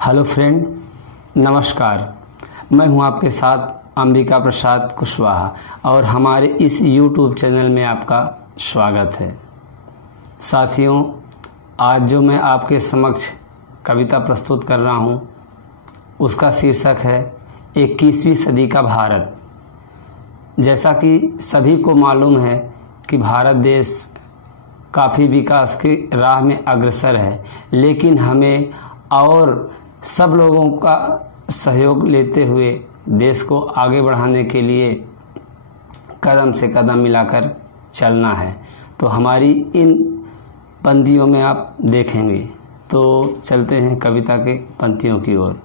Hello friend, नमस्कार। मैं हूं आपके साथ अंबिका प्रसाद कुशवाहा और हमारे इस यूट्यूब चैनल में आपका स्वागत है। साथियों, आज जो मैं आपके समक्ष कविता प्रस्तुत कर रहा हूं उसका शीर्षक है 21वीं सदी का भारत। जैसा कि सभी को मालूम है कि भारत देश काफ़ी विकास की राह में अग्रसर है, लेकिन हमें और सब लोगों का सहयोग लेते हुए देश को आगे बढ़ाने के लिए कदम से कदम मिलाकर चलना है। तो हमारी इन पंक्तियों में आप देखेंगे। तो चलते हैं कविता के पंक्तियों की ओर।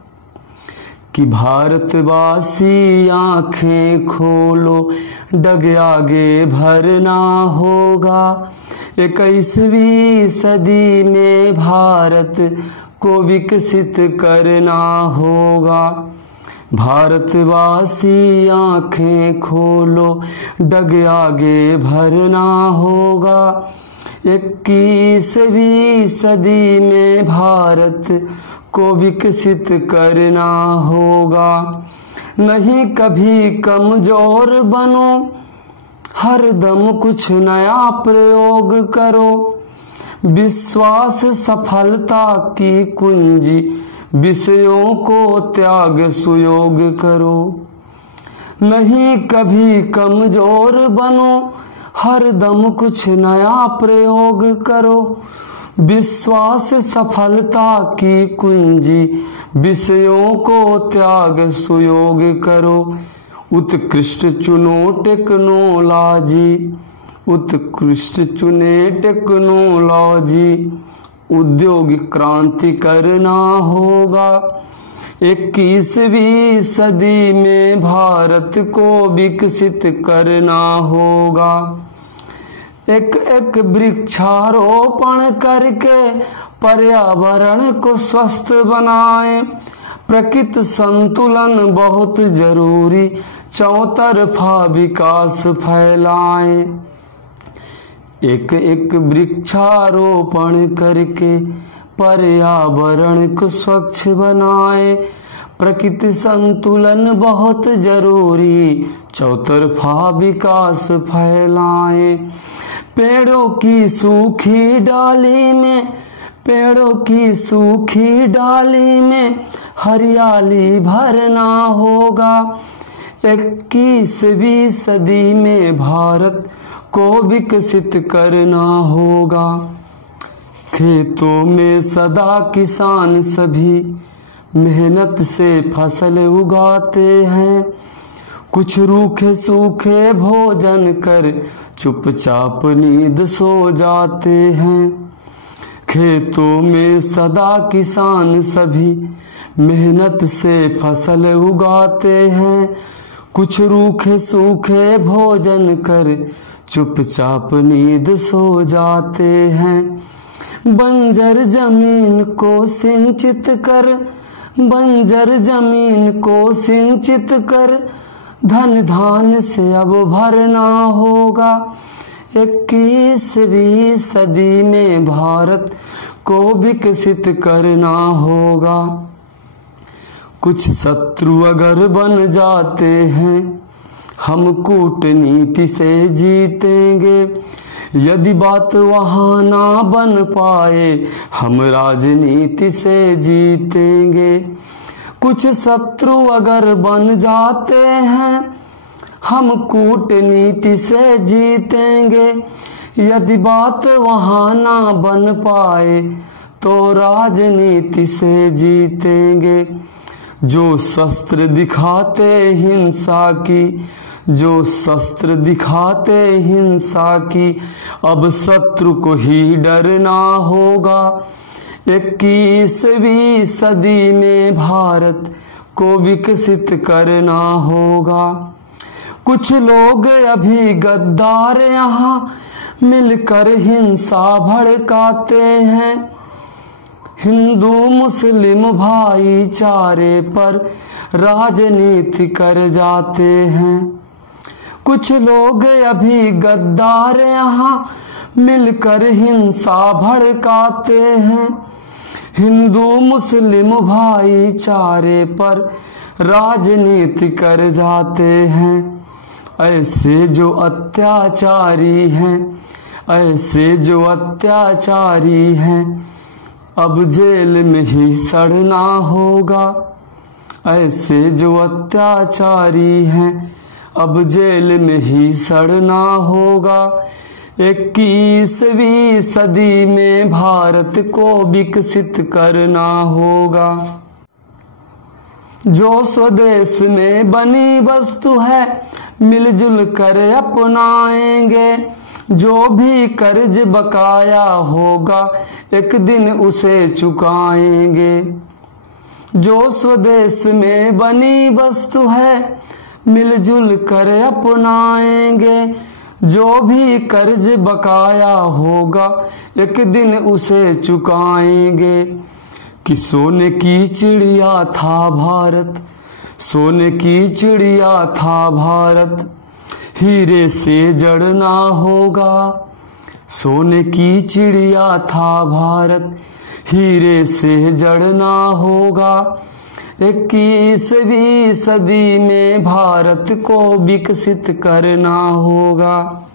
कि भारतवासी आंखें खोलो, डग आगे भरना होगा। 21वीं सदी में भारत को विकसित करना होगा। भारतवासी आंखें खोलो, डग आगे भरना होगा। 21वीं सदी में भारत को विकसित करना होगा। नहीं कभी कमजोर बनो, हर दम कुछ नया प्रयोग करो। विश्वास सफलता की कुंजी, विषयों को त्याग सुयोग करो। नहीं कभी कमजोर बनो, हर दम कुछ नया प्रयोग करो। विश्वास सफलता की कुंजी, विषयों को त्याग सुयोग करो। उत्कृष्ट चुनो टेक्नोलॉजी, उत्कृष्ट चुने टेक्नोलॉजी। औद्योगिक क्रांति करना होगा। 21वीं सदी में भारत को विकसित करना होगा। एक एक वृक्षारोपण करके पर्यावरण को स्वस्थ बनाएं। प्रकृति संतुलन बहुत जरूरी, चौतरफा विकास फैलाएं। एक एक वृक्षारोपण करके पर्यावरण को स्वच्छ बनाएं। प्रकृति संतुलन बहुत जरूरी, चौतरफा विकास फैलाएं। पेड़ों की सूखी डाली में, पेड़ों की सूखी डाली में हरियाली भरना होगा। 21वीं सदी में भारत को विकसित करना होगा। खेतों में सदा किसान सभी मेहनत से फसल उगाते हैं। कुछ रूखे सूखे भोजन कर चुपचाप नींद सो जाते हैं। खेतों में सदा किसान सभी मेहनत से फसल उगाते हैं। कुछ रूखे सूखे भोजन कर चुपचाप नींद सो जाते हैं। बंजर जमीन को सिंचित कर, बंजर जमीन को सिंचित कर धन धान से अब भरना होगा। 21वीं सदी में भारत को विकसित करना होगा। कुछ शत्रु अगर बन जाते हैं, हम कूटनीति से जीतेंगे। यदि बात वहां ना बन पाए, हम राजनीति से जीतेंगे। कुछ शत्रु अगर बन जाते हैं, हम कूटनीति से जीतेंगे। यदि बात वहां ना बन पाए तो राजनीति से जीतेंगे। जो शस्त्र दिखाते हिंसा की, जो शस्त्र दिखाते हिंसा की, अब शत्रु को ही डरना होगा। 21वीं सदी में भारत को विकसित करना होगा। कुछ लोग अभी गद्दार यहाँ मिलकर हिंसा भड़काते हैं। हिंदू मुस्लिम भाईचारे पर राजनीति कर जाते हैं। कुछ लोग अभी गद्दार यहाँ मिलकर हिंसा भड़काते हैं। हिंदू मुस्लिम भाईचारे पर राजनीति कर जाते हैं। ऐसे जो अत्याचारी हैं, ऐसे जो अत्याचारी हैं, अब जेल में ही सड़ना होगा। ऐसे जो अत्याचारी हैं, अब जेल में ही सड़ना होगा। 21वीं सदी में भारत को विकसित करना होगा। जो स्वदेश में बनी वस्तु है मिलजुल कर अपनाएंगे। जो भी कर्ज बकाया होगा एक दिन उसे चुकाएंगे। जो स्वदेश में बनी वस्तु है मिलजुल कर अपनाएंगे। जो भी कर्ज बकाया होगा एक दिन उसे चुकाएंगे। कि सोने की चिड़िया था भारत, सोने की चिड़िया था भारत, हीरे से जड़ना होगा। सोने की चिड़िया था भारत, हीरे से जड़ना होगा। 21वीं सदी में भारत को विकसित करना होगा।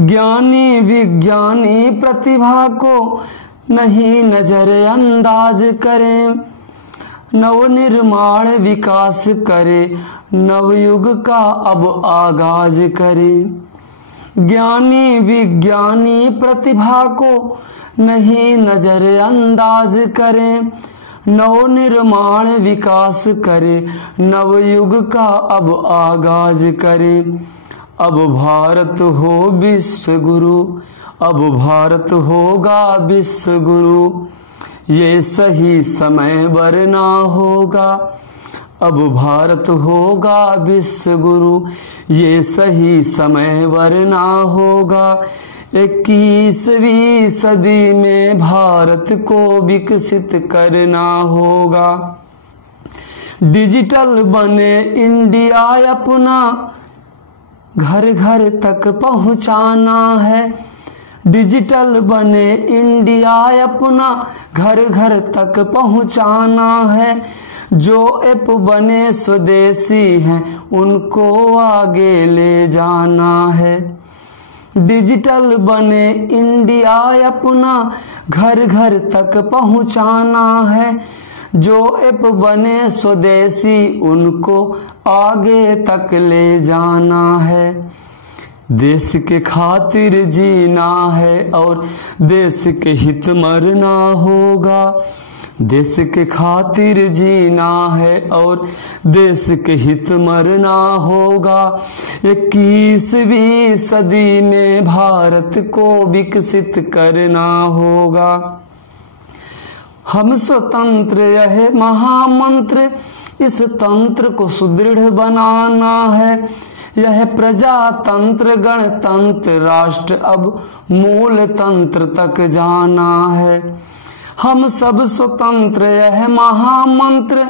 ज्ञानी विज्ञानी प्रतिभा को नहीं नजरअंदाज करें। नवनिर्माण विकास करे, नवयुग का अब आगाज करें। ज्ञानी विज्ञानी प्रतिभा को नहीं नजरअंदाज करें। नवनिर्माण विकास करे, नवयुग का अब आगाज करे। अब भारत हो विश्व गुरु, अब भारत होगा विश्व गुरु। ये सही समय वरना होगा। अब भारत होगा विश्व गुरु, ये सही समय वरना होगा। 21वीं सदी में भारत को विकसित करना होगा। डिजिटल बने इंडिया अपना घर घर तक पहुंचाना है। डिजिटल बने इंडिया अपना घर घर तक पहुंचाना है। जो ऐप बने स्वदेशी हैं उनको आगे ले जाना है। डिजिटल बने इंडिया अपना घर घर तक पहुंचाना है। जो ऐप बने स्वदेशी उनको आगे तक ले जाना है। देश के खातिर जीना है और देश के हित मरना होगा। देश के खातिर जीना है और देश के हित मरना होगा। 21वीं सदी में भारत को विकसित करना होगा। हम स्वतंत्र यह महामंत्र, इस तंत्र को सुदृढ़ बनाना है। यह प्रजातंत्र गणतंत्र राष्ट्र अब मूल तंत्र तक जाना है। हम सब स्वतंत्र यह महामंत्र,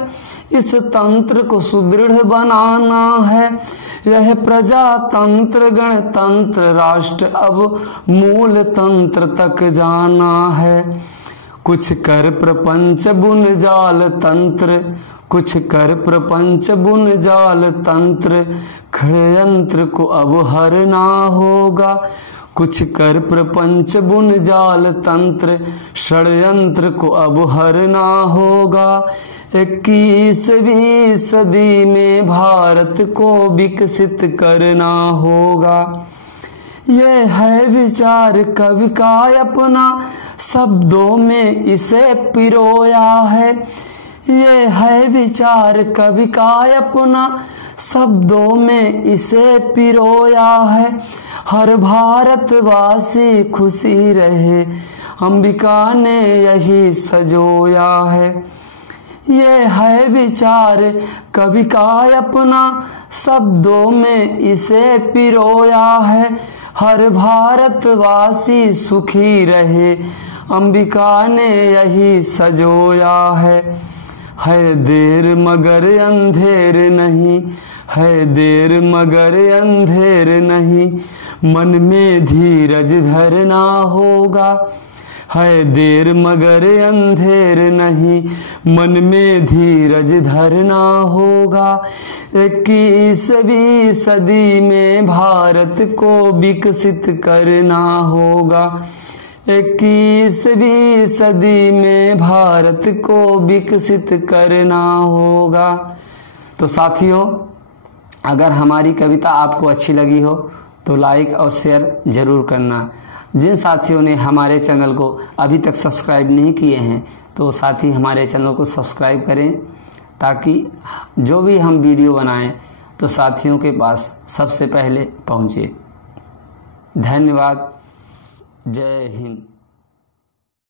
इस तंत्र को सुदृढ़ बनाना है। यह प्रजातंत्र गणतंत्र राष्ट्र अब मूल तंत्र तक जाना है। कुछ कर प्रपंच बुन जाल तंत्र, कुछ कर प्रपंच बुन जाल तंत्र, षड्यंत्र को अब हरना होगा। कुछ कर प्रपंच बुन जाल तंत्र, षड्यंत्र को अब हरना होगा। 21वीं सदी में भारत को विकसित करना होगा। ये है विचार कवि का अपना, शब्दों में इसे पिरोया है। ये है विचार कवि का अपना, शब्दों में इसे पिरोया है। हर भारतवासी खुशी रहे, अंबिका ने यही सजोया है। ये है विचार कवि का अपना, शब्दों में इसे पिरोया है। हर भारतवासी सुखी रहे, अंबिका ने यही सजोया है। देर मगर अंधेर नहीं, है देर मगर अंधेर नहीं, मन में धीरज धरना होगा। है देर मगर अंधेर नहीं, मन में धीरज धरना होगा। 21वीं सदी में भारत को विकसित करना होगा। 21वीं सदी में भारत को विकसित करना होगा। तो साथियों, अगर हमारी कविता आपको अच्छी लगी हो तो लाइक और शेयर जरूर करना। जिन साथियों ने हमारे चैनल को अभी तक सब्सक्राइब नहीं किए हैं तो साथी हमारे चैनल को सब्सक्राइब करें, ताकि जो भी हम वीडियो बनाएं तो साथियों के पास सबसे पहले पहुंचे। धन्यवाद। जय हिंद।